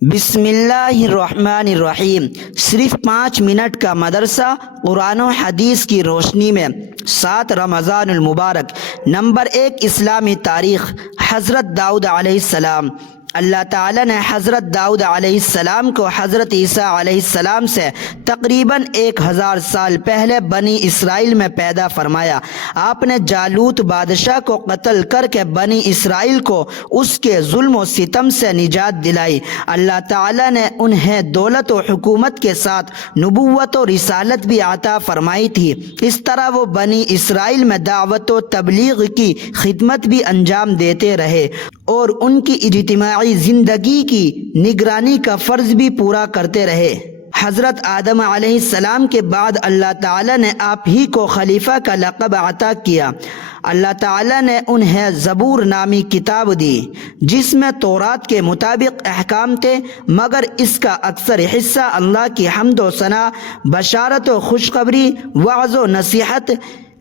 بسم اللہ الرحمن الرحیم۔ صرف 5 منٹ کا مدرسہ قرآن و حدیث کی روشنی میں 7 رمضان المبارک۔ نمبر 1، اسلامی تاریخ۔ حضرت داؤد علیہ السلام۔ اللہ تعالیٰ نے حضرت داؤد علیہ السلام کو حضرت عیسیٰ علیہ السلام سے تقریباً 1000 سال پہلے بنی اسرائیل میں پیدا فرمایا۔ آپ نے جالوت بادشاہ کو قتل کر کے بنی اسرائیل کو اس کے ظلم و ستم سے نجات دلائی۔ اللہ تعالیٰ نے انہیں دولت و حکومت کے ساتھ نبوت و رسالت بھی عطا فرمائی تھی۔ اس طرح وہ بنی اسرائیل میں دعوت و تبلیغ کی خدمت بھی انجام دیتے رہے اور ان کی اجتماعی زندگی کی نگرانی کا فرض بھی پورا کرتے رہے۔ حضرت آدم علیہ السلام کے بعد اللہ تعالیٰ نے آپ ہی کو خلیفہ کا لقب عطا کیا۔ اللہ تعالیٰ نے انہیں زبور نامی کتاب دی جس میں تورات کے مطابق احکام تھے، مگر اس کا اکثر حصہ اللہ کی حمد و ثنا، بشارت و خوشخبری، وعظ و نصیحت،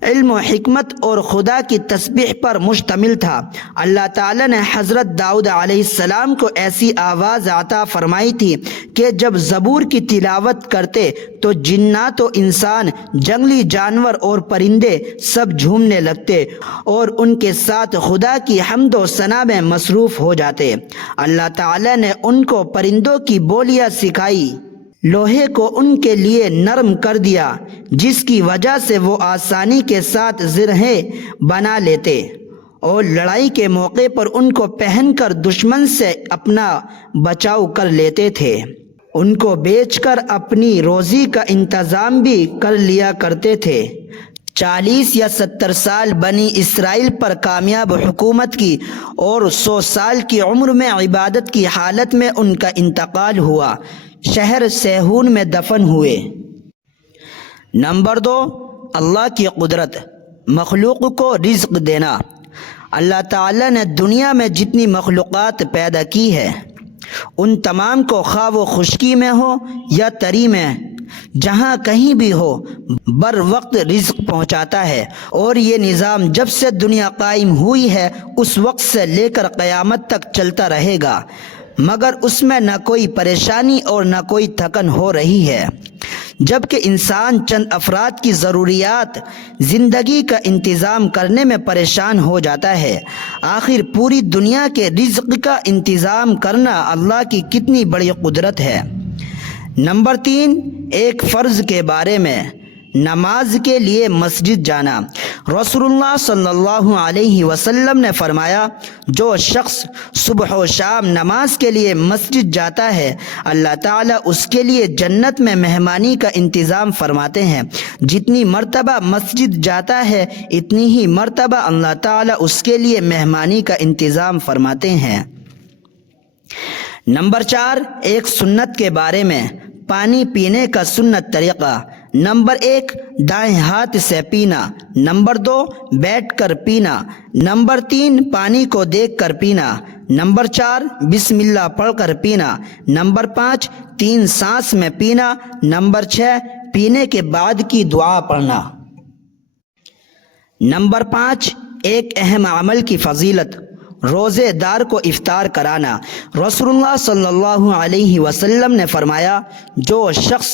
علم و حکمت اور خدا کی تسبیح پر مشتمل تھا۔ اللہ تعالیٰ نے حضرت داؤد علیہ السلام کو ایسی آواز عطا فرمائی تھی کہ جب زبور کی تلاوت کرتے تو جنات و انسان، جنگلی جانور اور پرندے سب جھومنے لگتے اور ان کے ساتھ خدا کی حمد و ثنا میں مصروف ہو جاتے۔ اللہ تعالیٰ نے ان کو پرندوں کی بولیاں سکھائی، لوہے کو ان کے لیے نرم کر دیا جس کی وجہ سے وہ آسانی کے ساتھ زرہیں بنا لیتے اور لڑائی کے موقع پر ان کو پہن کر دشمن سے اپنا بچاؤ کر لیتے تھے۔ ان کو بیچ کر اپنی روزی کا انتظام بھی کر لیا کرتے تھے۔ 40 یا 70 سال بنی اسرائیل پر کامیاب حکومت کی اور 100 سال کی عمر میں عبادت کی حالت میں ان کا انتقال ہوا۔ شہر سیہون میں دفن ہوئے۔ نمبر 2، اللہ کی قدرت، مخلوق کو رزق دینا۔ اللہ تعالیٰ نے دنیا میں جتنی مخلوقات پیدا کی ہے ان تمام کو خواہ وہ خشکی میں ہو یا تری میں، جہاں کہیں بھی ہو، بر وقت رزق پہنچاتا ہے، اور یہ نظام جب سے دنیا قائم ہوئی ہے اس وقت سے لے کر قیامت تک چلتا رہے گا، مگر اس میں نہ کوئی پریشانی اور نہ کوئی تھکن ہو رہی ہے۔ جبکہ انسان چند افراد کی ضروریات زندگی کا انتظام کرنے میں پریشان ہو جاتا ہے، آخر پوری دنیا کے رزق کا انتظام کرنا اللہ کی کتنی بڑی قدرت ہے۔ نمبر 3، ایک فرض کے بارے میں، نماز کے لیے مسجد جانا۔ رسول اللہ صلی اللہ علیہ وسلم نے فرمایا، جو شخص صبح و شام نماز کے لیے مسجد جاتا ہے اللہ تعالیٰ اس کے لیے جنت میں مہمانی کا انتظام فرماتے ہیں۔ جتنی مرتبہ مسجد جاتا ہے اتنی ہی مرتبہ اللہ تعالیٰ اس کے لیے مہمانی کا انتظام فرماتے ہیں۔ نمبر 4، ایک سنت کے بارے میں، پانی پینے کا سنت طریقہ۔ نمبر 1، دائیں ہاتھ سے پینا۔ نمبر 2، بیٹھ کر پینا۔ نمبر 3، پانی کو دیکھ کر پینا۔ نمبر 4، بسم اللہ پڑھ کر پینا۔ نمبر 5، 3 سانس میں پینا۔ نمبر 6، پینے کے بعد کی دعا پڑھنا۔ نمبر 5، ایک اہم عمل کی فضیلت، روزے دار کو افطار کرانا۔ رسول اللہ صلی اللہ علیہ وسلم نے فرمایا، جو شخص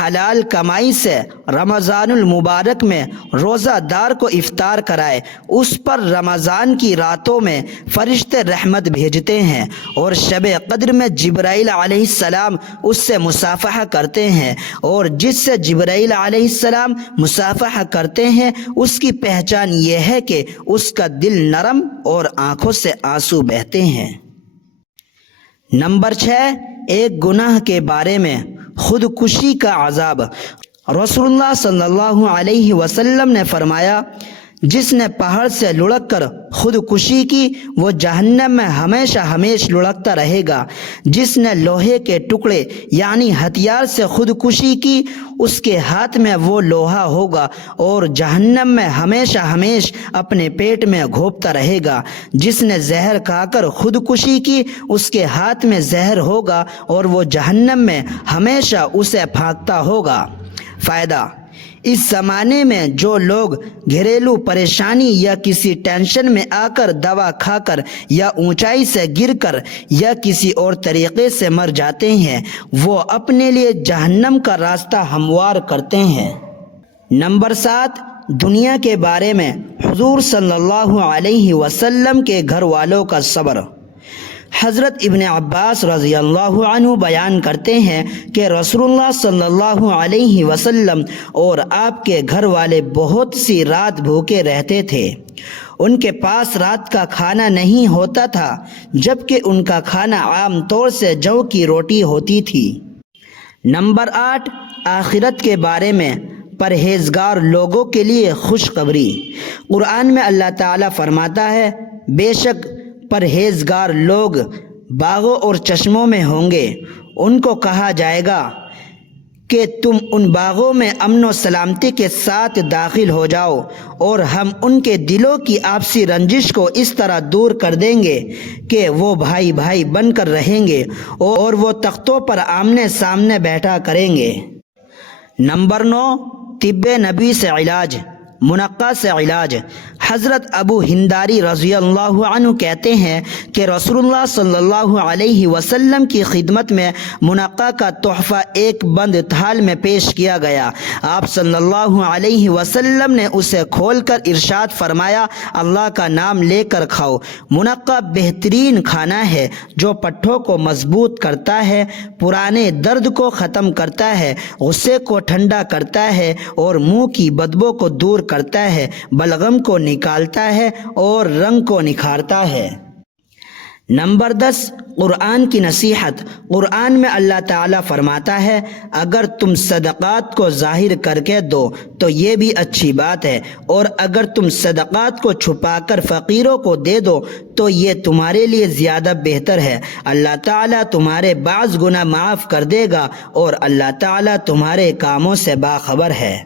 حلال کمائی سے رمضان المبارک میں روزہ دار کو افطار کرائے اس پر رمضان کی راتوں میں فرشتے رحمت بھیجتے ہیں اور شب قدر میں جبرائیل علیہ السلام اس سے مصافحہ کرتے ہیں، اور جس سے جبرائیل علیہ السلام مصافحہ کرتے ہیں اس کی پہچان یہ ہے کہ اس کا دل نرم اور آنکھوں سے آنسو بہتے ہیں۔ نمبر 6، ایک گناہ کے بارے میں، خودکشی کا عذاب۔ رسول اللہ صلی اللہ علیہ وسلم نے فرمایا، جس نے پہاڑ سے لڑک کر خودکشی کی وہ جہنم میں ہمیشہ ہمیشہ لڑکتا رہے گا۔ جس نے لوہے کے ٹکڑے یعنی ہتھیار سے خودکشی کی اس کے ہاتھ میں وہ لوہا ہوگا اور جہنم میں ہمیشہ ہمیشہ اپنے پیٹ میں گھونپتا رہے گا۔ جس نے زہر کھا کر خودکشی کی اس کے ہاتھ میں زہر ہوگا اور وہ جہنم میں ہمیشہ اسے پھانکتا ہوگا۔ فائدہ، اس زمانے میں جو لوگ گھریلو پریشانی یا کسی ٹینشن میں آ کر دوا کھا کر یا اونچائی سے گر کر یا کسی اور طریقے سے مر جاتے ہیں وہ اپنے لیے جہنم کا راستہ ہموار کرتے ہیں۔ نمبر 7، دنیا کے بارے میں حضور صلی اللہ علیہ وسلم کے گھر والوں کا صبر۔ حضرت ابن عباس رضی اللہ عنہ بیان کرتے ہیں کہ رسول اللہ صلی اللہ علیہ وسلم اور آپ کے گھر والے بہت سی رات بھوکے رہتے تھے۔ ان کے پاس رات کا کھانا نہیں ہوتا تھا، جبکہ ان کا کھانا عام طور سے جو کی روٹی ہوتی تھی۔ نمبر 8، آخرت کے بارے میں پرہیزگار لوگوں کے لیے خوشخبری۔ قرآن میں اللہ تعالیٰ فرماتا ہے، بے شک پرہیزگار لوگ باغوں اور چشموں میں ہوں گے۔ ان کو کہا جائے گا کہ تم ان باغوں میں امن و سلامتی کے ساتھ داخل ہو جاؤ، اور ہم ان کے دلوں کی آپسی رنجش کو اس طرح دور کر دیں گے کہ وہ بھائی بھائی بن کر رہیں گے اور وہ تختوں پر آمنے سامنے بیٹھا کریں گے۔ نمبر 9، طب نبی سے علاج، منقع سے علاج۔ حضرت ابو ہنداری رضی اللہ عنہ کہتے ہیں کہ رسول اللہ صلی اللہ علیہ وسلم کی خدمت میں منقع کا تحفہ ایک بند تھال میں پیش کیا گیا۔ آپ صلی اللہ علیہ وسلم نے اسے کھول کر ارشاد فرمایا، اللہ کا نام لے کر کھاؤ۔ منقع بہترین کھانا ہے جو پٹھوں کو مضبوط کرتا ہے، پرانے درد کو ختم کرتا ہے، غصے کو ٹھنڈا کرتا ہے اور منہ کی بدبو کو دور کرتا ہے، بلغم کو نکالتا ہے اور رنگ کو نکھارتا ہے۔ نمبر 10، قرآن کی نصیحت۔ قرآن میں اللہ تعالیٰ فرماتا ہے، اگر تم صدقات کو ظاہر کر کے دو تو یہ بھی اچھی بات ہے، اور اگر تم صدقات کو چھپا کر فقیروں کو دے دو تو یہ تمہارے لیے زیادہ بہتر ہے۔ اللہ تعالیٰ تمہارے بعض گناہ معاف کر دے گا اور اللہ تعالیٰ تمہارے کاموں سے باخبر ہے۔